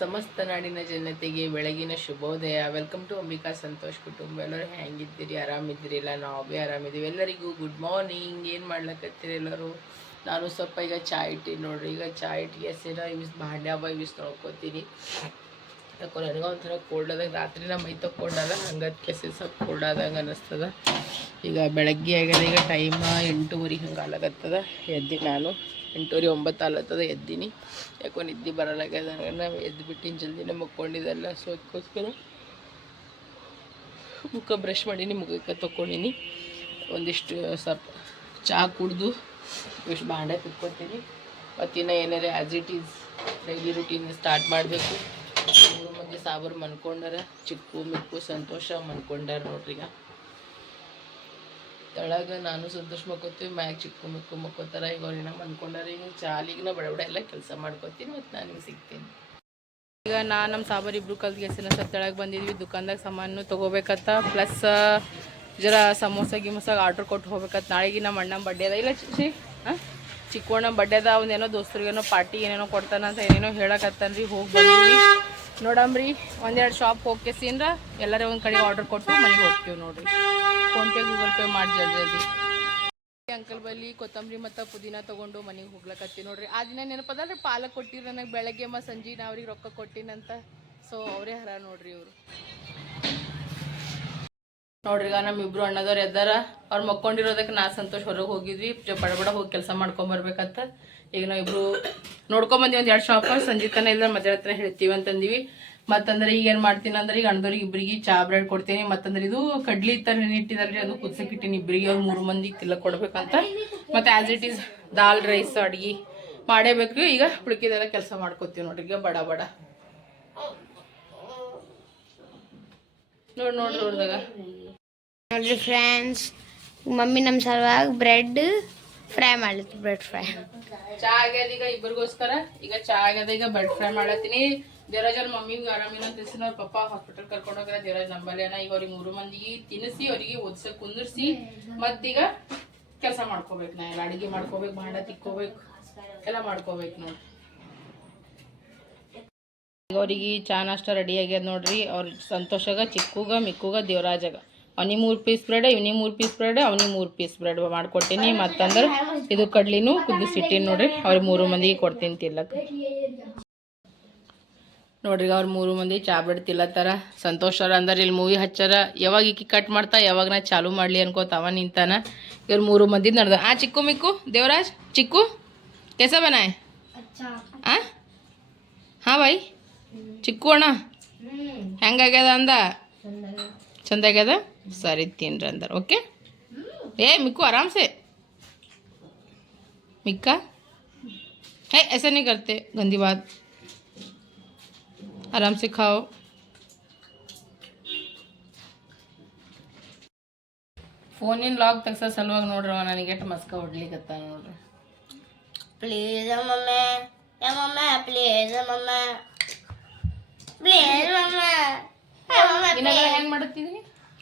ಸಮಸ್ತ ನಾಡಿನ ಜನತೆಗೆ ಬೆಳಗಿನ ಶುಭೋದಯ. ವೆಲ್ಕಮ್ ಟು ಅಂಬಿಕಾ ಸಂತೋಷ್ ಕುಟುಂಬ ಎಲ್ಲರೂ ಹೆಂಗಿದ್ದೀರಿ? ಆರಾಮಿದ್ದೀರಿ ಇಲ್ಲ ನಾವು ಭೀ ಆರಾಮಿದ್ದೀವಿ. ಎಲ್ಲರಿಗೂ ಗುಡ್ ಮಾರ್ನಿಂಗ್ ಏನು ಮಾಡ್ಲಕತ್ತೀರಿ ಎಲ್ಲರೂ? ನಾನು ಸ್ವಲ್ಪ ಈಗ ಚಾಯ್ ಇಟ್ಟಿನಿ ನೋಡ್ರಿ. ಈಗ ಚಾಯ್ ಇಟ್ಟಿಗೆ ಸೇರ ಇವಿಸ್ ಭಾಂಡ್ಯಾವ ಇವಿಸ್ ತೊಳ್ಕೊತೀನಿ ಯಾಕೋ ನನಗೆ ಒಂಥರ ಕೋಲ್ಡ್ ಆದಾಗ ರಾತ್ರಿ ನಮ್ಮ ಮೈ ತಕ್ಕೊಂಡಲ್ಲ ಹಂಗದ ಕೆಸಿ ಸ್ವಲ್ಪ ಕೋಲ್ಡ್ ಆದಂಗೆ ಅನ್ನಿಸ್ತದ ಈಗ ಬೆಳಗ್ಗೆ ಆಗ್ಯದ, ಈಗ ಟೈಮ ಎಂಟೂವರೆ ಹಂಗೆ ಆಲಾಗತ್ತದ ಎದ್ದಿ ನಾನು. ಎಂಟೂವರೆ ಒಂಬತ್ತು ಆಲತ್ತದ ಎದ್ದೀನಿ. ಯಾಕೋ ನಿದ್ದೆ ಬರಲಾಗ್ಯದ ನಾವು ಎದ್ದು ಬಿಟ್ಟಿನಿ ಜಲ್ದಿನೇ ಮುಕ್ಕೊಂಡಿದ್ದೆಲ್ಲ. ಸೊ ಅದಕ್ಕೋಸ್ಕರ ಮುಖ ಬ್ರಷ್ ಮಾಡೀನಿ ಮುಖಕ್ಕೆ ತೊಗೊಂಡಿನಿ ಒಂದಿಷ್ಟು ಸ್ವಲ್ಪ ಚಹಾ ಕುಡ್ದು, ಇಷ್ಟು ಬಾಂಡೆ ತಿಕ್ಕೊತೀನಿ ಮತ್ತಿನ್ನ ಏನಾರೇ as it is daily routine start ಮಾಡಬೇಕು. ಮಂದಿ ಸಾಬರು ಮನ್ಕೊಂಡಾರ, ಚಿಕ್ಕು ಮಿಕ್ಕು ಸಂತೋಷ ಮನ್ಕೊಂಡಾರ ನೋಡ್ರಿ ಈಗ. ತೆಳಗ ನಾನು ಸಂತೋಷ ಮಕ್ಕೋತೀವಿ, ಮ್ಯಾಗ ಚಿಕ್ಕು ಮಿಕ್ಕು ಮಕ್ಕೋತಾರ, ಈಗ ಅವ್ರಿನ ಮನ್ಕೊಂಡಾರ, ಈಗ ಚಾಲಿಗಿನ ಬಡ ಬಡ ಎಲ್ಲ ಕೆಲಸ ಮಾಡ್ಕೋತೀನಿ ಮತ್ತು ನಾನು ಸಿಗ್ತೀನಿ. ಈಗ ನಾನು ನಮ್ಮ ಸಾಬರ್ ಇಬ್ರು ಕಲ್ತು ಗೆಸಿನ ಸ್ವಲ್ಪ ಬಂದಿದ್ವಿ, ದುಕಾನ್ದಾಗ ಸಾಮಾನು ತೊಗೋಬೇಕತ್ತ, ಪ್ಲಸ್, ಜರ ಸಮೋಸ ಗಿಮೋಸ ಆರ್ಡ್ರ್ ಕೊಟ್ಟು ಹೋಗ್ಬೇಕತ್ತ ನಾಳೆಗೆ ನಮ್ಮ ಅಣ್ಣ ಬಡ್ಡೆ ಅದ. ಇಲ್ಲ ಚಿ ಹಾಂ ಚಿಕ್ಕೋಣ ಬಡ್ಡೆ ಅದ ಅವನೇನೋ ದೋಸ್ತರಿಗೇನೋ ಪಾರ್ಟಿ ಏನೇನೋ ಕೊಡ್ತಾನ ಅಂತ ಏನೇನೋ ಹೇಳಕತ್ತಾನ್ರಿ, ಹೋಗಿ ಬಂದ್ವಿ. ನೋಡಮ್ರಿ ಒಂದೆರಡು ಶಾಪ್ ಹೋಗ್ಕೆಸಿಂದ್ರ ಎಲ್ಲರೂ ಒಂದು ಕಡೆ ಆರ್ಡರ್ ಕೊಟ್ಟು ಮನೆಗೆ ಹೋಗ್ತೀವಿ ನೋಡ್ರಿ. ಫೋನ್ಪೇ ಗೂಗಲ್ ಪೇ ಮಾಡಿ ಜಲ್ದಿ ಅಂಕಲ್ ಬಲ್ಲಿ ಕೊತ್ತಂಬರಿ ಮತ್ತು ಪುದೀನ ತೊಗೊಂಡು ಮನೆಗೆ ಹೋಗ್ಲಕತ್ತಿ ನೋಡ್ರಿ. ಆ ದಿನ ನೆನಪದಲ್ರಿ, ಪಾಲಕ್ ಕೊಟ್ಟಿರಿ ನನಗೆ ಬೆಳಗ್ಗೆ ಮ ಸಂಜೆ ನಾ ಅವ್ರಿಗೆ ರೊಕ್ಕ ಕೊಟ್ಟಿನಂತ ಸೊ ಅವರೇ ಹರ ನೋಡ್ರಿ ಇವರು. ನೋಡ್ರಿ ಈಗ ನಮ್ಮ ಇಬ್ರು ಅಣ್ಣದವ್ರು ಎದ್ದಾರ. ಅವ್ರು ಮಕ್ಕೊಂಡಿರೋದಕ್ಕೆ ನಾ ಸಂತೋಷ ಹೊರಗೆ ಹೋಗಿದ್ವಿ. ಬಡ ಹೋಗಿ ಕೆಲಸ ಮಾಡ್ಕೊಂಬರ್ಬೇಕತ್ತ ಈಗ ನಾವು ಇಬ್ರು ನೋಡ್ಕೊಂಬಂದಿವಿ ಒಂದು ಎರಡು ಶಾಪ್ ಸಂಜೆ ತನ ಇಲ್ಲ ಮಧ್ಯಾಹ್ನ ಹೇಳ್ತೀವಿ ಅಂತಂದಿವಿ. ಮತ್ತಂದ್ರೆ ಈಗ ಏನು ಮಾಡ್ತೀನಿ ಅಂದ್ರೆ, ಈಗ ಅಣ್ಣದವ್ರಿಗೆ ಇಬ್ಬರಿಗೆ ಚಾ ಬ್ರೆಡ್ ಕೊಡ್ತೀನಿ. ಮತ್ತಂದ್ರೆ ಇದು ಕಡ್ಲಿ ತರ ಇಟ್ಟಿದಾರ್ರಿ ಅದು ಕುದ್ಸಕ್ಕೆ ಇಟ್ಟಿನಿ. ಇಬ್ಬರಿಗೆ ಅವ್ರು ಮೂರು ಮಂದಿ ತಿಲ್ಲ ಕೊಡ್ಬೇಕಂತ. ಮತ್ತೆ as it is dal rice ಅಡ್ಗಿ ಮಾಡೇಬೇಕು. ಈಗ ಹುಡುಕಿದೆಲ್ಲ ಕೆಲಸ ಮಾಡ್ಕೋತೀವಿ ನೋಡ್ರಿ. ಈಗ ಬಡ ಬಡ. ನೋಡಿ ನೋಡ್ರಿ ನೋಡ್ರಿ ಫ್ರೆಂಡ್ಸ್ ಮಮ್ಮಿ ನಮ್ಮ ಸಲುವಾಗಿ ಬ್ರೆಡ್ ಫ್ರೈ ಮಾಡ್ಲತ್ತಿ ಬ್ರೆಡ್ ಫ್ರೈ. ಚಾ ಆಗ್ಯದ ಈಗ ಇಬ್ಬರಿಗೋಸ್ಕರ? ಈಗ ಚಾ ಆಗ್ಯದ, ಈಗ ಬ್ರೆಡ್ ಫ್ರೈ ಮಾಡತ್ತೀನಿ. ದೇವರಾಜ್ ಅವ್ರ ಮಮ್ಮಿಗೆ ಆರಾಮಿಲ್ಲ ಅಂತ ತಿಳಿಸಿ ಅವ್ರ ಪಪ್ಪ ಹಾಸ್ಪಿಟಲ್ ಕರ್ಕೊಂಡು ಹೋಗ್ಯಾರ ದೇವರಾಜ್ ನಂಬಲ್ಲೇನ ಈಗ ಅವ್ರಿಗೆ ಮೂರು ಮಂದಿಗೆ ತಿನ್ನಿಸಿ, ಅವ್ರಿಗೆ ಓದ್ಸಕ್ ಕುಂದಿರ್ಸಿ, ಮತ್ತೀಗ ಕೆಲಸ ಮಾಡ್ಕೋಬೇಕು ನಾ ಎಲ್ಲ. ಅಡಿಗೆ ಮಾಡ್ಕೋಬೇಕು ಭಾಂಡ ತಿಕ್ಕೋಬೇಕು, ಎಲ್ಲ ಮಾಡ್ಕೋಬೇಕು ಅವರಿಗೆ ಅವ್ರಿಗೆ ಚಾ ನಾಷ್ಟ ರೆಡಿ ಆಗ್ಯದ ನೋಡ್ರಿ. ಅವ್ರ ಸಂತೋಷಗ, ಚಿಕ್ಕುಗ, ಮಿಕ್ಕುಗ, ದೇವರಾಜಗ. ಅವನಿಗೆ ಮೂರು ಪೀಸ್ ಬ್ರೆಡ್ ಇವನಿಗೆ ಮೂರು ಪೀಸ್ ಬ್ರೆಡ್ ಅವನಿಗೆ ಮೂರು ಪೀಸ್ ಬ್ರೆಡ್ ಮಾಡ್ಕೊಟ್ಟಿನಿ. ಮತ್ತಂದ್ರೆ ಇದು ಕಡ್ಲಿನೂ ಕುದಿಸಿಟ್ಟಿನಿ ನೋಡ್ರಿ. ಅವ್ರಿಗೆ ಮೂರು ಮಂದಿಗೆ ಕೊಡ್ತೀನಿ ತಿಲ್ಲಕ್ಕ ನೋಡ್ರಿ ಅವ್ರ ಮೂರು ಮಂದಿ ಚಾ ಬ್ರೆಡ್ ತಿಲ್ಲತ್ತಾರ ಸಂತೋಷ ಅವ್ರ ಅಂದ್ರೆ ಇಲ್ಲಿ ಮೂವಿ ಹಚ್ಚಾರ. ಯಾವಾಗ ಈಕಿ ಕಟ್ ಮಾಡ್ತಾ ಯಾವಾಗ ನಾ ಚಾಲು ಮಾಡ್ಲಿ ಅನ್ಕೋತ ಅವ ನಿಂತಾನ. ಇವ್ರು ಮೂರು ಮಂದಿ ನಡ್ದ ಆ ಚಿಕ್ಕು ಮಿಕ್ಕು ದೇವರಾಜ್ ಚಿಕ್ಕು ಕೆಸ ಬನಾಯ್ ಆ? ಹಾಂ ಬಾಯ್. ಚಿಕ್ಕು ಅಣ್ಣ. ಹೆಂಗಾಗ್ಯದ ಅಂದ? ಚಂದ ಆಗ್ಯದ? ಸರಿ ತಿನ್ರಿ ಅಂದಾರ ಓಕೆ ಏ ಮಿಕ್ಕು ಆರಾಮ್ से मिक्का है ऐसा नहीं करते गंदी बात आराम से खाओ ಫೋನಿನ ಲಾಗ್ ತೆಗ್ಸೋ ಸಲುವಾಗಿ ನೋಡ್ರವ ನನಗೆ ಎಷ್ಟು ಮಸ್ಕ ಹೊಡ್ಲಿಕತ್ತ ನೋಡ್ರಿ please mummy yeah mummy please mummy please mummy ಇನ್ನೆಲ್ಲ ಹೆಂಗ್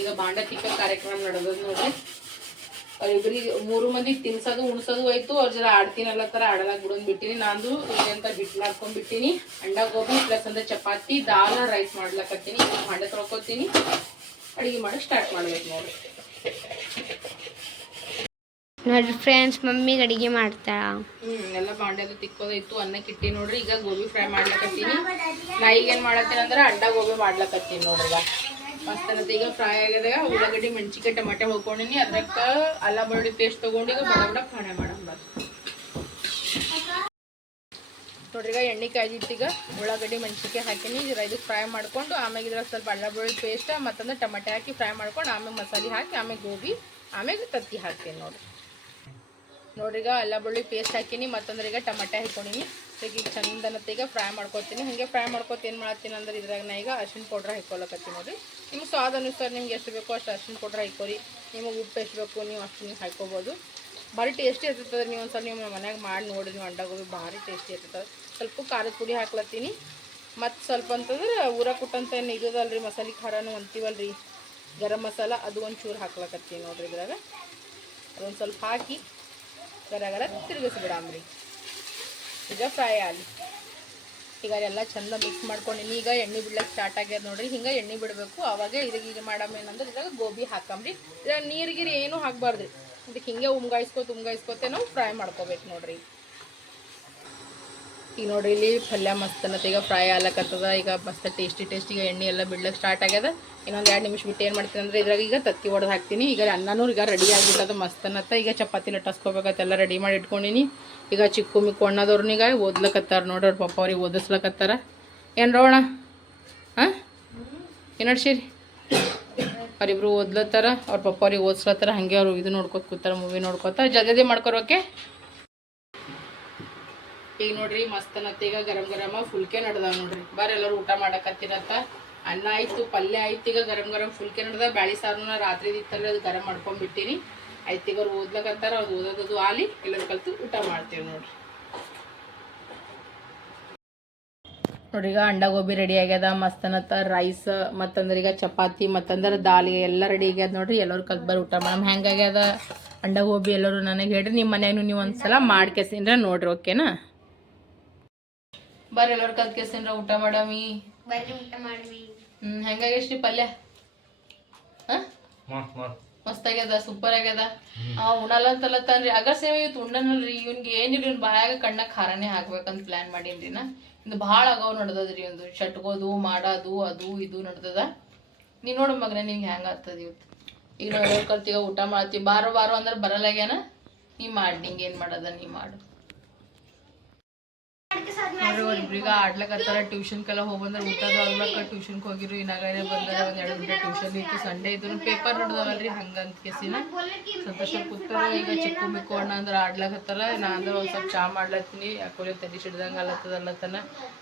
ಈಗ ಬಾಂಡ ತಿಕ್ಕ ಕಾರ್ಯಕ್ರಮ ನಡೆದದ ನೋಡ್ರಿ. ಅವ್ರಿಬ್ರಿಗೆ ಮೂರು ಮಂದಿ ತಿನ್ಸೋದು ಉಣ್ಸೋದು ಆಯ್ತು ಅವ್ರ ಜರ ಆಡ್ತೀನಲ್ಲ ತರ ಆಡಲಾಕ್ ಬಿಡೋದ್ ಬಿಟ್ಟಿನಿ. ನಂದು ಅಂತ ಹಿಟ್ಟು ಮಾಡ್ಕೊಂಡ್ ಬಿಟ್ಟಿನಿ ಅಂಡ ಗೋಬಿ ಪ್ಲಸ್ ಅಂದ್ರೆ ಚಪಾತಿ ದಾಲ್ ರೈಸ್ ಮಾಡ್ಲಕತ್ತೀನಿ. ಈಗ ಬಾಂಡೆ ತೊಳ್ಕೊತೀನಿ. ಅಡಿಗೆ ಮಾಡಕ್ ಸ್ಟಾರ್ಟ್ ಮಾಡ್ಬೇಕು ನೋಡ್ರಿ. ನೋಡ್ರಿ ಫ್ರೆಂಡ್ಸ್ ಮಮ್ಮಿ ಅಡಿಗೆ ಮಾಡ್ತಾಳ ಹ್ಮ್ ಎಲ್ಲ ಬಾಂಡೆಲ್ಲ ತಿಕ್ಕೋದೈತು. ಅನ್ನಕ್ಕೆ ಕಿಟ್ಟಿ ನೋಡ್ರಿ. ಈಗ ಗೋಬಿ ಫ್ರೈ ಮಾಡ್ಲಕತ್ತೀನಿ. ನಾ ಈಗ ಏನ್ ಮಾಡತ್ತೀನಿ ಅಂದ್ರೆ ಅಂಡ ಗೋಬಿ ಮಾಡ್ಲಕತ್ತೀನಿ ನೋಡ್ರಿ ಮಸ್ತ್ ಅನ್ನತ್ತೆ ಈಗ ಫ್ರೈ ಆಗ್ಯದಾಗ ಉಳ್ಳಾಗಡ್ಡಿ ಮೆಣಸಿಕಾಯಿ ಟಮಾಟೆ ಹಾಕೊಂಡಿನಿ ಅದಕ್ಕೆ ಅಲ್ಲ ಬೆಳ್ಳುಳ್ಳಿ ಪೇಸ್ಟ್ ತೊಗೊಂಡು ಈಗ ಬಡ ಬಡ ಖಾಣೆ ಮಾಡಂಬ ನೋಡ್ರಿ ಈಗ ಎಣ್ಣೆ ಕಾಯ್ದಿತ್ತೀಗ ಉಳ್ಳಾಗಡ್ಡಿ, ಮೆಣಸಿನ್ಕಾಯಿ ಹಾಕಿನಿ. ಇದು ಫ್ರೈ ಮಾಡ್ಕೊಂಡು ಆಮೇಲೆ ಇದ್ರಾಗ ಸ್ವಲ್ಪ ಅಲ್ಲ ಪೇಸ್ಟ್ ಮತ್ತಂದ್ರೆ ಟಮಾಟೆ ಹಾಕಿ ಫ್ರೈ ಮಾಡ್ಕೊಂಡು ಆಮೇಲೆ ಮಸಾಲೆ ಹಾಕಿ ಆಮೇಲೆ ಗೋಬಿ ಆಮೇಲೆ ತತ್ತಿ ಹಾಕ್ತೀನಿ ನೋಡ್ರಿ. ನೋಡ್ರಿ ಅಲ್ಲ ಬೆಳ್ಳುಳ್ಳಿ ಪೇಸ್ಟ್ ಹಾಕಿನಿ ಮತ್ತಂದ್ರೆ ಈಗ ಟಮಾಟೆ ಹಾಕೊಂಡಿನಿ. ಈಗ ಚಂದನತ್ತ ಈಗ ಫ್ರೈ ಮಾಡ್ಕೊತೀನಿ. ಹಾಗೆ ಫ್ರೈ ಮಾಡ್ಕೊತ ಏನು ಮಾಡ್ತೀನಿ ಅಂದ್ರೆ ಇದ್ರಾಗ ನಾ ಈಗ ಅರ್ಶಿನ ಪೌಡ್ರ್ ಹಾಕೊಳಕತ್ತೀನಿ ನೋಡಿರಿ ನಿಮ್ಗೆ ಸ್ವಾದ ಅನುಸಾರ ನಿಮ್ಗೆ ಎಷ್ಟು ಬೇಕೋ ಅಷ್ಟು ಅರ್ಶಿನ ಪೌಡ್ರ್ ಹಾಕೋರಿ ನಿಮಗೆ ಉಪ್ಪು ಎಷ್ಟು ಬೇಕು ನೀವು ಅಷ್ಟು ನೀವು ಹಾಕ್ಕೋಬೋದು ಭಾರಿ ಟೇಸ್ಟಿ ಇರ್ತದೆ ನೀವು ಒಂದ್ಸಲ ನೀವು ಮನ್ಯಾಗ ಮಾಡಿ ನೋಡಿ ನೀವು ಅಂಡಾಗೋಬಿ ಭಾರಿ ಟೇಸ್ಟಿ ಇರ್ತದೆ. ಸ್ವಲ್ಪ ಖಾರದ ಪುಡಿ ಹಾಕ್ಲತ್ತೀನಿ. ಮತ್ತು ಸ್ವಲ್ಪ ಅಂತಂದ್ರೆ ಊರ ಕುಟ್ಟಂತ ಏನು ಇದದಲ್ರಿ ಮಸಾಲೆ ಖಾರನು ರೀ ಗರಂ ಮಸಾಲ ಅದು ಒಂದು ಚೂರು ಹಾಕ್ಲಕತ್ತೀನಿ ನೋಡ್ರಿ ಇದ್ರಾಗ. ಅದೊಂದು ಸ್ವಲ್ಪ ಹಾಕಿ ಗರಗರ ತಿರುಗಿಸ್ಬಿಡಾಮ್ರಿ. ಈಗ ಫ್ರೈ ಆಗಲಿ ಈಗ ಎಲ್ಲ ಚಂದ ಮಿಕ್ಸ್ ಮಾಡ್ಕೊಂಡಿನಿ. ಈಗ ಎಣ್ಣೆ ಬಿಡ್ಲಿಕ್ಕೆ ಸ್ಟಾರ್ಟ್ ಆಗ್ಯದ ನೋಡ್ರಿ. ಹಿಂಗೆ ಎಣ್ಣೆ ಬಿಡಬೇಕು. ಆವಾಗ ಇದಾಗ ಈಗ ಮಾಡಮ್ ಏನಂದ್ರೆ ಇದ್ರಾಗ ಗೋಬಿ ಹಾಕಂಬ್ರಿ ಇದ್ರಾಗ ನೀರು ಗೀರು ಏನೂ ಹಾಕ್ಬಾರ್ದ್ರಿ. ಇದಕ್ಕೆ ಹಿಂಗೆ ಉಮ್ಗಾಯಿಸ್ಕೋತ ಉಮ್ಗಾಯಿಸ್ಕೋತೆ ನಾವು ಫ್ರೈ ಮಾಡ್ಕೋಬೇಕು ನೋಡ್ರಿ. ಈಗ ನೋಡ್ರಿ ಇಲ್ಲಿ ಪಲ್ಯ ಮಸ್ತ್ ಅನ್ನತ್ತೆ. ಈಗ ಫ್ರೈ ಆಲಕ್ಕತ್ತದ ಈಗ ಮಸ್ತ್ ಟೇಸ್ಟಿ ಟೇಸ್ಟಿಗೆ ಎಣ್ಣೆ ಎಲ್ಲ ಬಿಡ್ಲಿಕ್ಕೆ ಸ್ಟಾರ್ಟ್ ಆಗ್ಯದ. ಇನ್ನೊಂದು ಎರಡು ನಿಮಿಷ ಬಿಟ್ಟು ಏನು ಮಾಡ್ತೀನಿ ಅಂದ್ರೆ ಇದ್ರಾಗ ಈಗ ತತ್ತಿ ಹೊಡೆದು ಹಾಕ್ತೀನಿ. ಈಗ ಅನ್ನನೂ ಈಗ ರೆಡಿ ಆಗಿಬಿಟ್ಟದ ಮಸ್ತ್ ಅನ್ನತ್ತ. ಈಗ ಚಪಾತಿ ಲಟ್ಟಿಸ್ಕೋಬೇಕತ್ತೆಲ್ಲ ರೆಡಿ ಮಾಡಿ ಇಟ್ಕೊಂಡಿನಿ. ಈಗ ಚಿಕ್ಕು ಮಿಕ್ಕು ಅಣ್ಣದವ್ರನ್ನೀಗ ಓದ್ಲಕತ್ತಾರ ನೋಡ್ರಿ ಅವ್ರ ಪಪ್ಪ ಅವ್ರಿಗೆ ಓದಿಸ್ಲಕತ್ತಾರ. ಏನು ರೋಣ ಹಾಂ? ಏನು ನಡ್ಸಿರಿ? ಅವರಿಬ್ರು ಓದ್ಲತ್ತಾರ, ಅವ್ರ ಪಪ್ಪ ಅವ್ರಿಗೆ ಓದಿಸ್ಲತ್ತಾರ, ಹಾಗೆ ಅವ್ರು ಇದು ನೋಡ್ಕೋತ ಕೂತಾರ ಮೂವಿ ನೋಡ್ಕೊತ. ಜಲ್ದಿ ಮಾಡ್ಕೊರೋಕೆ ಈಗ ನೋಡ್ರಿ ಮಸ್ತ್ ಈಗ ಗರಂ ಗರಮ ಫುಲ್ಕೆ ನಡ್ದಾವ ನೋಡ್ರಿ. ಬಾರ ಎಲ್ಲರೂ ಊಟ ಮಾಡಕತ್ತಿರತ್ತ. ಅನ್ನ ಆಯ್ತು, ಪಲ್ಯ ಆಯ್ತು, ಈಗ ಗರಂ ಗರಂ ಫುಲ್ಕೆ ನಡ್ದ ಬ್ಯಾಳಿ ಸಾರನ್ನ ರಾತ್ರಿ ಇತ್ತಲ್ಲ ಅದು ಗರಂ ಮಾಡ್ಕೊಂಡ್ಬಿಟ್ಟಿನಿ ಅವ್ರು ಓದ್ಲಕತ್ತಾರ ಅವ್ರು ಓದೋದದು ಆಲಿ ಎಲ್ಲರೂ ಕಲ್ತು ಊಟ ಮಾಡ್ತೀವಿ ನೋಡ್ರಿ. ನೋಡ್ರಿ ಈಗ ಅಂಡ ಗೋಬಿ ರೆಡಿ ಆಗ್ಯದ ಮಸ್ತನತ್ತ ಅನ್ನತ್ತ ರೈಸ್ ಮತ್ತಂದ್ರೆ ಈಗ ಚಪಾತಿ ಮತ್ತಂದ್ರೆ ದಾಲ್ ಎಲ್ಲ ರೆಡಿ ಆಗ್ಯದ ನೋಡ್ರಿ ಎಲ್ಲರೂ ಕಲ್ತ್ ಬರ್ರಿ ಊಟ ಮಾಡಮ್. ಹೆಂಗಾಗ್ಯದ ಅಂಡ ಗೋಬಿ ಎಲ್ಲರೂ ನನಗೆ ಹೇಳ್ರಿ ನಿಮ್ಮ ಮನೆಯನ್ನು ನೀವು ಒಂದ್ಸಲ ಮಾಡ್ಕೆಸಿನ್ರ ನೋಡ್ರಿ ಓಕೆನಾ ಬರ್ರಿ ಎಲ್ಲರೂ ಕಲ್ತ್ ಕೆಸಿನ್ರ ಊಟ ಮಾಡಮಿ. ಬರ್ರಿ ಊಟ ಹ್ಮ್ ಹೆಂಗಾಗ್ಯಷ್ಟ್ರಿ ಪಲ್ಯ? ಹಾ? ಮಸ್ತ್ ಆಗ್ಯದ. ಸೂಪರ್ ಆಗ್ಯದ ಆ ಅಂತಲ್ಲ ಅಂತಲತ್ತನ್ರಿ ಅಗರ್ ಸೇವೆ ಇವತ್ತು ಉಂಡನಲ್ರಿ ಇವ್ನಿಗೆ ಏನಿಲ್ಲ ಇವ್ನ ಬಾಯಾಗ ಕಣ್ಣ ಖಾರನೇ ಹಾಕ್ಬೇಕಂತ ಪ್ಲಾನ್ ಮಾಡೀನ್ರಿ ನಾ. ಇದು ಭಾಳ ಅಗವ್ ನಡ್ದದ್ರಿ ಒಂದು ಚಟ್ಕೋದು ಮಾಡೋದು ಅದು ಇದು ನಡ್ದದ. ನೀ ನೋಡು ಮಗನ ನಿಂಗೆ ಹೆಂಗ ಆಗ್ತದ ಇವತ್ತು ಈಗ ನಾವು ಕಲ್ತೀಗ ಊಟ ಮಾಡ್ತೀವಿ ಬಾರೋ ಬಾರೋ ಅಂದ್ರೆ ಬರಲ್ಲಾಗ್ಯಾನ? ನೀ ಮಾಡಿ ನಿಂಗೆ ಏನು ಮಾಡೋದ ನೀ ಮಾಡು. ನೋಡ್ರಿ ಅವ್ರಿಬ್ರೀಗ ಆಡ್ಲಕತ್ತಾರ ಟ್ಯೂಷನ್ಗೆಲ್ಲ ಹೋಗಿ ಬಂದ್ರೆ ಊಟದ ಆಗ್ಲಕ್ಕ ಟ್ಯೂಷನ್ಗೆ ಹೋಗಿರು ಇನ್ನಾಗಡೆ ಬಂದಾರ ಒಂದ್ ಎರಡು ಗಂಟೆ ಟ್ಯೂಷನ್ ಇತ್ತು ಸಂಡೇ ಇದ್ರು ಪೇಪರ್ ನೋಡ್ದವಲ್ರಿ ಹಂಗಂತ ಕೇಸಿನ. ಸಂತೋಷ ಕೂತಾರ ಈಗ ಚಿಕ್ಕು ಮಿಕ್ಕು ಅಣ್ಣ ಅಂದ್ರೆ ಆಡ್ಲಕತ್ತಾರ ನಾನು ಅಂದ್ರೆ ಒಂದ್ ಸ್ವಲ್ಪ ಚಾ ಮಾಡ್ಲತ್ತೀನಿ ಯಾಕೋಲೆ ತಲೆ ಸಿಡ್ದಂಗೆ ಅಲ್ಲತ್ತದ ಅಲ್ಲತ್ತನ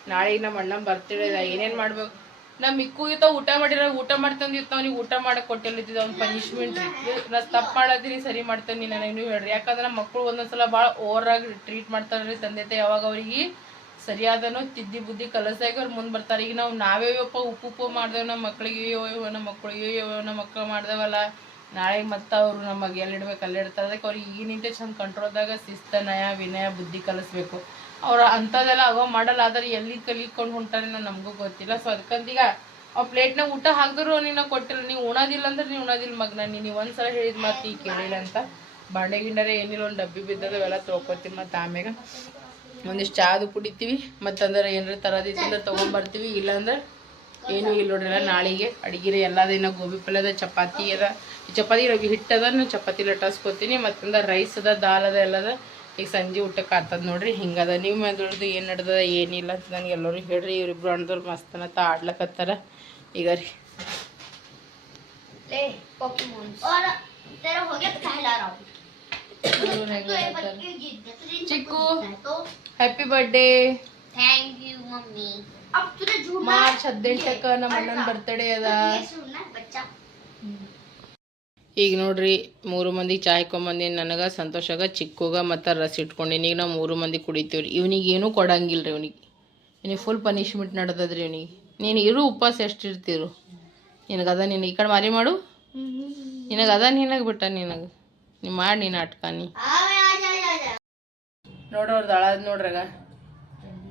ನಾಳೆ ನಮ್ಮ ಅಣ್ಣ ಬರ್ತೀಳ ಏನೇನ್ ಮಾಡ್ಬೇಕು? ನಮ್ಮ ಮಿಕ್ಕು ಇತ್ತ ಊಟ ಮಾಡಿರ ಊಟ ಮಾಡ್ತಂದು ಇತ್ತ ಅವ್ನಿಗೆ ಊಟ ಮಾಡಕ್ ಕೊಟ್ಟಿಲ್ಲ ಅವ್ನ ಪನಿಷ್ಮೆಂಟ್ ರೀ. ನಾ ತಪ್ಪು ಮಾಡತ್ತೀನಿ ಸರಿ ಮಾಡ್ತಾನೆ ನನಗೆ ನೀವು ಹೇಳ್ರಿ. ಯಾಕಂದ್ರೆ ನಮ್ಮ ಮಕ್ಕಳು ಒಂದೊಂದ್ಸಲ ಭಾಳ ಓವರ್ ಆಗಿ ಟ್ರೀಟ್ ಮಾಡ್ತಾರ್ರಿ ತಂದೆ ತಾಯಿ ಯಾವಾಗ ಅವ್ರಿಗೆ ಸರಿಯಾದನೋ ತಿದ್ದಿ ಬುದ್ಧಿ ಕಲಸಾಗಿ ಅವ್ರು ಮುಂದೆ ಬರ್ತಾರೆ. ಈಗ ನಾವು ನಾವೇ ಯಪ್ಪ ಉಪ್ಪು ಉಪ್ಪು ಮಾಡ್ದೇವು ನಮ್ಮ ಮಕ್ಳಿಗೆ, ಅಯ್ಯೋ ನಮ್ಮ ಮಕ್ಳಿಗೆ, ಅಯ್ಯೋ ನಮ್ಮ ಮಕ್ಳು ಮಾಡ್ದೇವಲ್ಲ. ನಾಳೆ ಮತ್ತೆ ಅವರು ನಮಗೆ ಎಲ್ಲಿ ಇಡ್ಬೇಕು ಅಲ್ಲಿ ಇಡ್ತಾರೆ ಅದಕ್ಕೆ ಅವ್ರಿಗೆ ಈಗಿನಿಂದ ಚಂದ ಕಂಟ್ರೋಲ್ದಾಗ ಶಿಸ್ತ ನಯ ವಿನಯ, ಬುದ್ಧಿ ಕಲಿಸ್ಬೇಕು. ಅವ್ರು ಅಂಥದ್ದೆಲ್ಲ ಆಗೋ ಮಾಡಲ್ಲ, ಆದ್ರೆ ಎಲ್ಲಿ ಕಲಿಕೊಂಡು ಹೊಂಟಾರೆ ನಮಗೂ ಗೊತ್ತಿಲ್ಲ. ಸೊ ಅದಕ್ಕಂತೀಗ ಆ ಪ್ಲೇಟ್ನಾಗ ಊಟ ಹಾಕಿದ್ರು ನೀನು ಕೊಟ್ಟಿಲ್ಲ. ನೀವು ಉಣೋದಿಲ್ಲ ಅಂದ್ರೆ ನೀವು ಉಣೋದಿಲ್ಲ ಮಗನ. ನೀವು ಒಂದ್ಸಲ ಹೇಳಿದ ಮಾತು ಈಗ ಕೇಳಿಲ್ಲ ಅಂತ. ಬಾಂಡೆ ಗಿಂಡರೆ ಏನಿಲ್ಲ, ಒಂದು ಡಬ್ಬಿ ಬಿದ್ದದ ಅವೆಲ್ಲ ತೊಗೊತೀವಿ ಮತ್ತು ಆಮ್ಯಾಗ. ಒಂದಿಷ್ಟು ಚಾದು ಕುಡಿತೀವಿ. ಮತ್ತಂದ್ರೆ ಏನಾರ ತರೋದಿತ್ತು ಅಂದ್ರೆ ತೊಗೊಂಬರ್ತೀವಿ. ಇಲ್ಲಾಂದ್ರೆ ಏನೂ ಇಲ್ಲ ನೋಡ್ರಲ್ಲ ನಾಳೆಗೆ ಅಡಿಗೆ ಎಲ್ಲದಿನ ಗೋಬಿ ಪಲ್ಯ ಅದ ಚಪಾತಿ ಅದ. ಈ ಚಪಾತಿ ರವಿ ಹಿಟ್ಟು ಅದ ನಾನು ಚಪಾತಿ ಲಟಾಸ್ಕೊತೀನಿ ಮತ್ತಂದ್ರೆ ರೈಸ್ ಅದ ದಾಲ್ ಅದ ಎಲ್ಲದ ಈಗ ಸಂಜೆ ಊಟಕ್ಕೆ ಆಗ್ತದ ನೋಡ್ರಿ. ಹಿಂಗದ. ನೀವು ಮೆದುಳ್ದು ಏನು ನಡ್ದದ ಏನಿಲ್ಲ ಅಂತ ನನಗೆ ಎಲ್ಲರೂ ಹೇಳ್ರಿ. ಇವ್ರಿಬ್ರು ಅಣ್ಣದವ್ರು ತಾ ಆಡ್ಲಕತ್ತಾರ. ಈಗ ರೀ. ले Chikku happy birthday thank you mummy. March ಹದಿನೆಂಟಕ್ಕ ನಮ್ಮ ಅಣ್ಣನ ಬರ್ತಡೇ ಅದ. ಈಗ ನೋಡ್ರಿ ಮೂರು ಮಂದಿ ಚಾಯ್ ಇಕ್ಕೊಂಬಂದಿನಿ ನನಗೆ ಸಂತೋಷಾಗ ಚಿಕ್ಕೋಗ ಮತ್ತು ರಸ ಇಟ್ಕೊಂಡಿನಿ. ಈಗ ನಾವು ಮೂರು ಮಂದಿ ಕುಡಿತೀವ್ರಿ. ಇವ್ನಿಗೆ ಏನೂ ಕೊಡಂಗಿಲ್ಲ ರೀ ಇವ್ನಿಗೆ ಫುಲ್ ಪನಿಷ್ಮೆಂಟ್ ನಡ್ದದ್ರಿ ಇವ್ನಿಗೆ. ನೀನು ಇರು ಉಪವಾಸ ಎಷ್ಟು ಇರ್ತೀರು. ನಿನಗದ ನಿನಗೆ ಈ ಕಡೆ ಮಾರಿ ಮಾಡು. ನಿನಗದ ನಿನಗೆ ಬಿಟ್ಟ ನಿನಗೆ. ನೀ ಮಾಡಿ ನೀನು ಅಟ್ಕಾನಿ ನೋಡೋರ್ದು ಅಳದ್ ನೋಡ್ರಾಗ.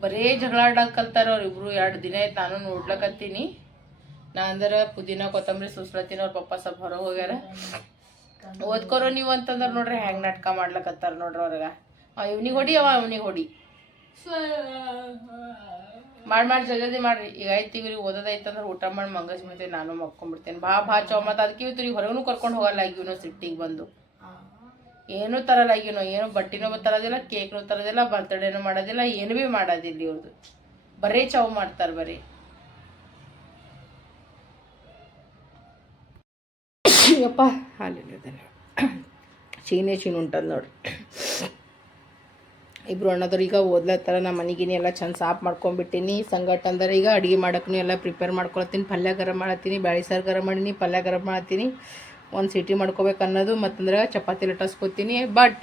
ಬರೇ ಜಗಳಾಡಕ್ ಕಲ್ತಾರ ಅವ್ರಿಬ್ರು ಎರಡು ದಿನ ಆಯ್ತು ನಾನು ನೋಡ್ಲಕತ್ತೀನಿ. ನಾ ಅಂದ್ರೆ ಪುದೀನ ಕೊತ್ತಂಬರಿ ಸುಸ್ಲತ್ತೀನಿ ಅವ್ರ ಪಪ್ಪ ಸ್ವಲ್ಪ ಹೊರಗೆ ಹೋಗ್ಯಾರ. ಓದ್ಕೋರೋ ನೀವು ಅಂತಂದ್ರೆ ನೋಡ್ರಿ ಹೆಂಗೆ ನಾಟಕ ಮಾಡ್ಲಕತ್ತಾರ ನೋಡ್ರಿ ಅವ್ರಾಗ. ಇವ್ನಿಗೆ ಹೊಡಿ ಅವ ಇವ್ನಿಗೆ ಹೊಡಿ. ಮಾಡಿ ಮಾಡಿ ಜಲ್ದಿ ಮಾಡ್ರಿ. ಈಗ ಆಯ್ತು ಇವ್ರಿ ಓದೋದಾಯ್ತಂದ್ರೆ ಊಟ ಮಾಡಿ ಮಂಗಸ್ ಮತ್ತೆ ನಾನು ಮಕ್ಕೊಂಡ್ಬಿಡ್ತೇನೆ ಬಾ ಬಾ ಚೌ ಮತ್ತು ಅದಕ್ಕೆ ಇವ್ರಿಗೆ ಹೊರಗೂ ಕರ್ಕೊಂಡು ಹೋಗಲ್ಲ ಇವನು ಸಿಟ್ಟಿಗೆ ಬಂದು. ಏನೂ ತರಲ್ಲ ಈಗಿನೋ ಏನು ಬಟ್ಟಿನೂ ತರೋದಿಲ್ಲ ಕೇಕ್ನೂ ತರೋದಿಲ್ಲ ಬರ್ತ್ಡೇನು ಮಾಡೋದಿಲ್ಲ, ಏನು ಭೀ ಮಾಡೋದಿಲ್ಲ ಇವ್ರದ್ದು ಬರೀ ಚೌ ಮಾಡ್ತಾರೆ ಬರೀ. ಯಪ್ಪ ಹಾಲಿಲ್ಲ ಚೀನೇ ಚೀನ್ ಉಂಟದ ನೋಡ್ರಿ ಇಬ್ರು ಅಣ್ಣದವ್ರು ಈಗ ಓದ್ಲತ್ತರ, ನಮ್ಮ ಮನೆಗಿನಿ ಎಲ್ಲ ಚಂದ ಸಾಫ್ ಮಾಡ್ಕೊಂಡ್ಬಿಟ್ಟಿನಿ. ಸಂಗಟ ಅಂದ್ರೆ ಈಗ ಅಡುಗೆ ಮಾಡೋಕ್ಕೂ ಎಲ್ಲ ಪ್ರಿಪೇರ್ ಮಾಡ್ಕೊಳತ್ತೀನಿ. ಪಲ್ಯ ಗರಂ ಮಾಡತ್ತೀನಿ, ಬ್ಯಾಳಿ ಸಾರು ಗರಂ ಮಾಡೀನಿ, ಪಲ್ಯ ಗರಂ ಮಾಡತ್ತೀನಿ. ಒಂದು ಸಿಟಿ ಮಾಡ್ಕೋಬೇಕು ಅನ್ನೋದು ಮತ್ತಂದ್ರೆ ಚಪಾತಿ ಲಟ್ಟಿಸ್ಕೊತೀನಿ ಬಟ್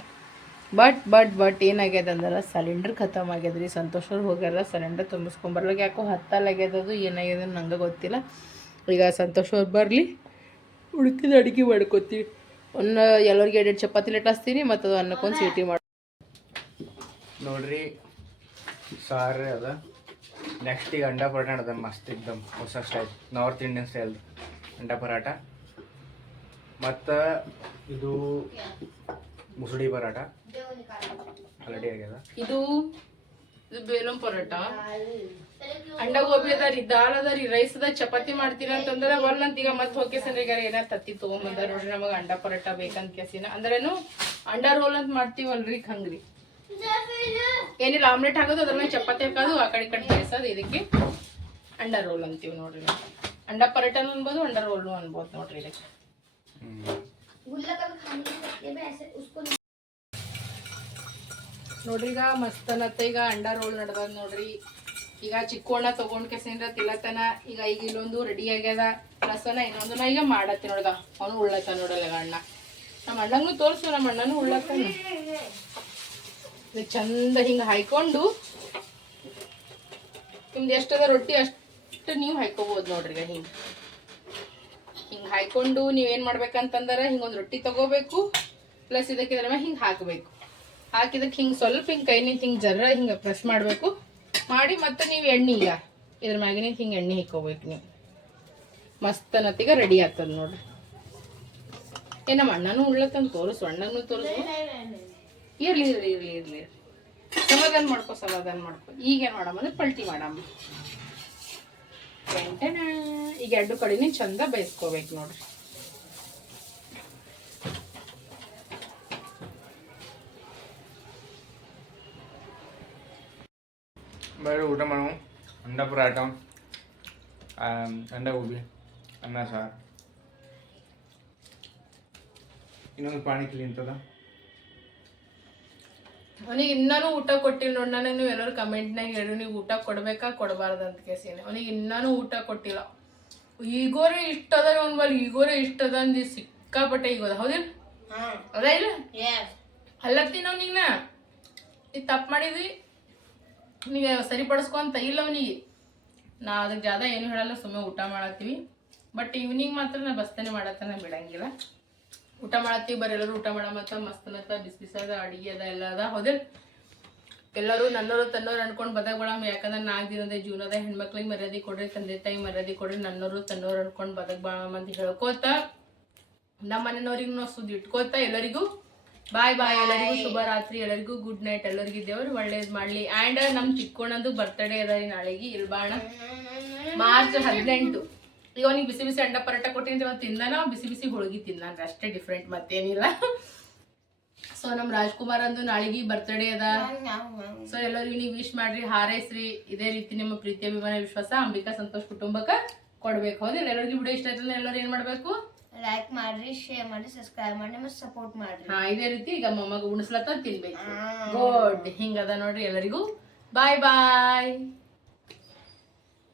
ಬಟ್ ಬಟ್ ಬಟ್ ಏನಾಗ್ಯದ ಅಂದ್ರೆ ಸಿಲಿಂಡ್ರ್ ಖತಮ್ ಆಗ್ಯದ ರೀ ಸಂತೋಷ್ ಅವ್ರು ಹೋಗ್ಯಾರ ಸಿಲಿಂಡರ್ ತುಂಬಿಸ್ಕೊಂಬರ್ಲಾಗ ಯಾಕೋ ಹತ್ತಲ್ಲಾಗ್ಯದದು ಏನಾಗ್ಯದ ನಂಗೆ ಗೊತ್ತಿಲ್ಲ. ಈಗ ಸಂತೋಷವ್ರು ಬರಲಿ, ಉಳ್ಕಿದ ಅಡುಗೆ ಮಾಡ್ಕೊತೀವಿ. ಒಂದು ಎಲ್ಲರಿಗೆ ಎರಡೆರಡು ಚಪಾತಿ ಲಟ್ಟಿಸ್ತೀನಿ ಮತ್ತು ಅದು ಅನ್ನಕ್ಕೊಂದು ಸಿಟಿ ಮಾಡಿ ನೋಡ್ರಿ, ಸಾರು ಅದ. ನೆಕ್ಸ್ಟ್ ಈಗ ಅಂಡಾ ಪರಾಟ ಅದ ಮಸ್ತ್ ಇದ್ದಮ್ ಹೊಸ style north Indian style anda paratha ಮತ್ತು ಇದು ಮುಸುಡಿ ಪರಾಟ. ಆಲ್ರೆಡಿ ಆಗ್ಯದ? ಇದು ಬೇಲಂ ಪರೋಟ. ಅಂಡ ಗೋಬಿ ಅದ ರೀ ದಾಲ್ ಅದ ರೀ ರೈಸ್ ಅದ ಚಪಾತಿ ಮಾಡ್ತೀರ ಅಂತಂದ್ರೆ ಅಂತ ಈಗ ಮತ್ತೆ ಹೋಗಿ ಈಗ ಏನ ತತ್ತಿ ತೊಗೊಂಬಂದ ನೋಡ್ರಿ ನಮಗೆ ಅಂಡ ಪರೋಟ ಬೇಕಂತ ಕೇಸಿನ. ಅಂದ್ರೇನು ಅಂಡ ರೋಲ್ ಅಂತ ಮಾಡ್ತೀವಲ್ರಿ ಹಂಗ್ರಿ. ಏನಿಲ್ಲ, ಆಮ್ಲೆಟ್ ಹಾಕೋದು ಅದ್ರ ಮೇಲೆ ಚಪಾತಿ ಹಾಕೋದು, ಆ ಕಡೆ ಕಡೆ ಬೇಯಿಸೋದು ಇದಕ್ಕೆ ಅಂಡ ರೋಲ್ ಅಂತೀವಿ ನೋಡ್ರಿ. ಅಂಡ ಪರೋಟನು ಅನ್ಬೋದು, ಅಂಡ ರೋಲ್ನು ಅನ್ಬೋದು ನೋಡ್ರಿ ಇದಕ್ಕೆ. ನೋಡ್ರಿ, ಈಗ ಮಸ್ತ್ ಅನ್ನತ್ತ ಈಗ ಅಂಡಾ ರೋಲ್ ನಡ್ದದ ನೋಡ್ರಿ. ಈಗ ಚಿಕ್ಕೋಣ ತಗೊಂಡ್ ಕೆಸಿಂದ್ರ ತಿಲ್ಲತನ ಈಗ ಈಗ ಇಲ್ಲೊಂದು ರೆಡಿ ಆಗ್ಯದ. ರಸನ ಇನ್ನೊಂದು ಈಗ ಮಾಡತ್ತೆ ನೋಡ್ದ ಅವನು ಉಳ್ಳತ್ತ ನೋಡಲ್ಲ ಅಣ್ಣ. ನಮ್ಮ ಅಣ್ಣಂಗೂ ತೋರಿಸು, ನಮ್ಮ ಅಣ್ಣನು ಉಳ್ಳತ್ತಾನ. ಚಂದ ಹಿಂಗ ಹಾಯ್ಕೊಂಡು ನಿಮ್ದು ಎಷ್ಟದ ರೊಟ್ಟಿ ಅಷ್ಟು ನೀವು ಹಾಯ್ಕೋಬೋದು ನೋಡ್ರಿ ಈಗ ಹಿಂಗೆ. ಹಿಂಗೆ ಹಾಯ್ಕೊಂಡು ನೀವೇನು ಮಾಡ್ಬೇಕಂತಂದ್ರೆ ಹಿಂಗೊಂದು ರೊಟ್ಟಿ ತಗೋಬೇಕು ಪ್ಲಸ್ ಇದಕ್ಕೆ ಇದ್ರ ಮೇಲೆ ಹಿಂಗೆ ಹಾಕಬೇಕು. ಹಾಕಿದಕ್ಕೆ ಹಿಂಗೆ ಸ್ವಲ್ಪ ಹಿಂಗೆ ಕೈ ನಿಂತು ಹಿಂಗೆ ಜರ್ರ ಹಿಂಗೆ ಪ್ರೆಸ್ ಮಾಡಬೇಕು. ಮಾಡಿ ಮತ್ತೆ ನೀವು ಎಣ್ಣೆ ಈಗ ಇದ್ರ ಮ್ಯಾಗಿನ ಹಿಂಗೆ ಎಣ್ಣೆ ಹಿಕ್ಕೋಬೇಕು ನೀವು. ಮಸ್ತ್ ಅನ್ನತ್ತೀಗ ರೆಡಿ ಆಗ್ತದೆ ನೋಡ್ರಿ. ಏ ನಮ್ಮ ಅಣ್ಣನೂ ಉಳ್ಳತ್ತಂತ ತೋರಿಸು ಅಣ್ಣನೂ ತೋರಿಸು. ಇರ್ಲಿ ಇರ್ಲಿ ಇರ್ಲಿ ಇರ್ಲಿ ಸಮಾಧಾನ ಮಾಡ್ಕೊ ಸಮಾಧಾನ ಮಾಡ್ಕೊ. ಈಗೇನು ಮಾಡಮ್ಮ ಅಂದ್ರೆ ಪಲ್ಟಿ ಮಾಡಮ್ಮ. ಈಗ ಎರಡು ಕಡೆನೇ ಚಂದ ಬೇಯಿಸ್ಕೋಬೇಕು ನೋಡ್ರಿ. ಬರೀ ಊಟ ಮಾಡೋ. ಅಂಡ ಪರಾಟ ಅಂಡ ಗೋಬಿ ಅನ್ನ ಸಾರು. ಇನ್ನೊಂದು ಪಾಣಿ ಅಂತದ ಅವನಿಗೆ ಇನ್ನೂ ಊಟ ಕೊಟ್ಟಿಲ್ಲ ನೋಡಿ. ನಾನು ನೀವು ಎಲ್ಲರೂ ಕಮೆಂಟ್ನಾಗ ಹೇಳಿ. ನೀವು ಊಟ ಕೊಡ್ಬೇಕಾ ಕೊಡಬಾರ್ದು ಅಂತ ಕೇಸಿನ ಅವನಿಗೆ ಇನ್ನೂ ಊಟ ಕೊಟ್ಟಿಲ್ಲ. ಈಗೋರೇ ಇಷ್ಟ ಅದ ಬಲ್ ಈಗೋರೆ ಈಗೋರೇ ಇಷ್ಟ ಅದ ಅಂದಿ ಸಿಕ್ಕಾಪಟ್ಟೆ ಈಗೋದ ಹೌದಿಲ್ಲ ಅದ ಇಲ್ಲ? ಹಲ್ಲತ್ತೀನಿ ಅವ್ನಿಗೆ ನಾ ಇದು ತಪ್ಪು ಮಾಡಿದ್ವಿ. ನಿಮಗೆ ಸರಿಪಡಿಸ್ಕೊಂತ ಇಲ್ಲ ಅವನಿಗೆ ನಾ ಅದಕ್ಕೆ ಜಾದ ಏನು ಹೇಳಲ್ಲ ಸುಮ್ಮನೆ ಊಟ ಮಾಡತ್ತೀವಿ. ಬಟ್ ಈವ್ನಿಂಗ್ ಮಾತ್ರ ನಾ ಬಸ್ತನೆ ಮಾಡತ್ತಾನ ಬಿಡಂಗಿಲ್ಲ. ಊಟ ಮಾಡತ್ತೀವಿ ಬರೀ ಎಲ್ಲರೂ ಊಟ ಮಾಡಮತ್ತ ಮಸ್ತನತ್ತ ಬಿಸಿ ಬಿಸಾದ ಅಡಿಗೆ ಅದ ಎಲ್ಲ ಅದ ಹೌದಿಲ್ಲ ಎಲ್ಲರೂ ನನ್ನೋರು ತನ್ನೋರು ಅನ್ಕೊಂಡು ಬದಕ್ಬೇಡಮ್ಮ ಯಾಕಂದ್ರೆ ನಾಲ್ಕು ದಿನದ ಜೀವನದ ಹೆಣ್ಮಕ್ಳಿಗೆ ಮರ್ಯಾದೆ ಕೊಡ್ರಿ ತಂದೆ ತಾಯಿ ಮರ್ಯಾದೆ ಕೊಡ್ರಿ ನನ್ನೋರು ತನ್ನೋರು ಅನ್ಕೊಂಡು ಬದಕ್ ಅಂತ ಹೇಳ್ಕೋತ ನಮ್ಮ ಮನೆಯವ್ರಿಗೆ ನಾವು ಸುದ್ದಿ ಇಟ್ಕೋತ ಎಲ್ಲರಿಗೂ. ಬಾಯ್ ಬಾಯ್ ಎಲ್ಲರಿಗೂ ಶುಭ ರಾತ್ರಿ ಎಲ್ಲರಿಗೂ ಗುಡ್ ನೈಟ್ ಎಲ್ಲರಿಗೂ ದೇವ್ರು ಒಳ್ಳೇದು ಮಾಡ್ಲಿ. ಆ್ಯಂಡ್ ನಮ್ಮ ಚಿಕ್ಕೋಣಂದು ಬರ್ತಡೇ ಅದ ರೀ ನಾಳೆಗೆ ಇಲ್ಬಾಣ. ಮಾರ್ಚ್ ಹದಿನೆಂಟು. ಈಗ ಅವ್ನಿಗೆ ಬಿಸಿ ಬಿಸಿ ಅಂಡ ಪರೋಟ ಕೊಟ್ಟಿನಿ ತಿಂದಾನ ಬಿಸಿ ಬಿಸಿ ಹೋಳಿಗೆ ತಿಂದಾನ ಅಷ್ಟೇ ಡಿಫ್ರೆಂಟ್ ಮತ್ತೇನಿಲ್ಲ. ಸೊ ನಮ್ ರಾಜ್ಕುಮಾರ್ ಅಂದು ನಾಳಿಗೆ ಬರ್ತ್ಡೇ ಅದ. ಸೊ ಎಲ್ಲರಿಗೂ ನೀವು ವಿಶ್ ಮಾಡ್ರಿ ಹಾರೈಸ್ರಿ. ಇದೇ ರೀತಿ ನಿಮ್ಮ ಪ್ರೀತಿ ಅಭಿಮಾನ ವಿಶ್ವಾಸ ಅಂಬಿಕಾ ಸಂತೋಷ್ ಕುಟುಂಬಕ್ಕೆ ಕೊಡ್ಬೇಕು. ಹೌದಿಲ್ಲ ಎಲ್ಲರಿಗೂ ವಿಡಿಯೋ ಇಷ್ಟ ಆಯ್ತಂದ್ರೆ ಎಲ್ಲರೂ ಏನ್ ಮಾಡ್ಬೇಕು? ಲೈಕ್ ಮಾಡ್ರಿ ಶೇರ್ ಮಾಡಿ ಸಬ್ಸ್ಕ್ರೈಬ್ ಮಾಡಿ ಮತ್ತೆ ಸಪೋರ್ಟ್ ಮಾಡ್ರಿ. ಹಾ ಇದೇ ರೀತಿ ಈಗ ಮೊಮ್ಮಗ ಉಣಿಸ್ಲತ್ತ ತಿನ್ಬೇಕು. ಗುಡ್ ಹಿಂಗದ ನೋಡ್ರಿ ಎಲ್ಲರಿಗೂ. ಬಾಯ್ ಬಾಯ್